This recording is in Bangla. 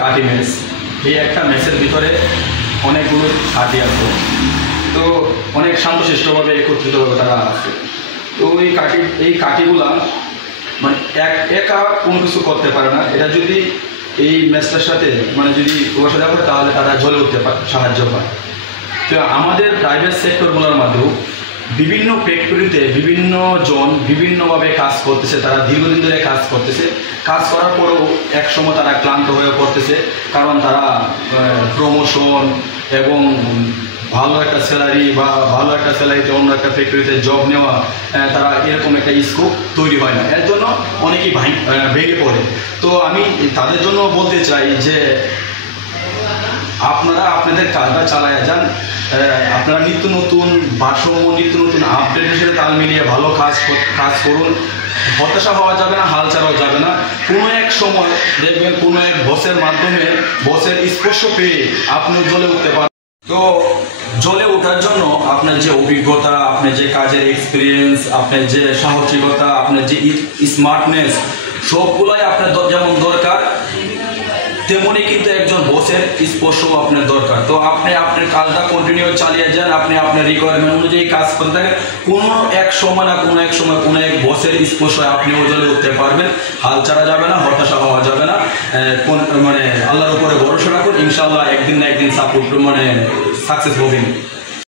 কাঠি মেস, এই একটা মেসের ভিতরে অনেকগুলো কাঠি আছে, তো অনেক শান্তশিষ্টভাবে একত্রিতভাবে তারা আছে। তো এই কাঠিগুলা মানে একা কোনো কিছু করতে পারে না। এটা যদি এই মেসটার সাথে যদি বসে দেওয়া হয় তাহলে তারা জ্বলে উঠতে সাহায্য পায়। তো আমাদের প্রাইভেট সেক্টরগুলোর মধ্যেও বিভিন্ন ফ্যাক্টরিতে বিভিন্ন জন বিভিন্নভাবে কাজ করতেছে, তারা দীর্ঘদিন ধরে কাজ করতেছে। কাজ করার পরেও এক সময় তারা ক্লান্ত হয়ে পড়তেছে, কারণ তারা প্রমোশন এবং ভালো একটা স্যালারি বা ভালো একটা স্যালারিতে অন্য একটা ফ্যাক্টরিতে জব নেওয়া, তারা এরকম একটা স্কোপ তৈরি হয় না। এর জন্য অনেকেই ভেঙে পড়ে। তো আমি তাদের জন্য বলতে চাই যে আপনারা আপনাদের কাজটা চালায় যান। আপনারা নিত্য নতুন ভারসাম্য, নিত্য নতুন আপডেটের সাথে তাল মিলিয়ে ভালো কাজ করুন। হতাশা হওয়া যাবে না, হাল ছাড়াও যাবে না। কোনো এক সময় দেখবেন কোনো এক বসের মাধ্যমে, বসের স্পর্শ পেয়ে আপনি জ্বলে উঠতে পারেন। তো জ্বলে ওঠার জন্য আপনার যে অভিজ্ঞতা, আপনার যে কাজের এক্সপিরিয়েন্স, আপনার যে সাহসিকতা, আপনার যে স্মার্টনেস, সবগুলোই আপনার যেমন দরকার, তেমনই কিন্তু একজন বসের স্পর্শও আপনার দরকার। তো আপনি আপনার কাজটা কন্টিনিউ চালিয়ে যান, আপনি আপনার রিকোয়ারমেন্ট অনুযায়ী কাজ করতে থাকেন। কোনো এক সময় না কোনো এক সময় কোনো এক বসের স্পর্শ আপনিও জ্বলে উঠতে পারবেন। হাল ছাড়া যাবে না, হতাশা হওয়া যাবে না। আল্লাহর উপরে ভরসা রাখুন, ইনশাআল্লাহ একদিন না একদিন সাকসেস হবেন।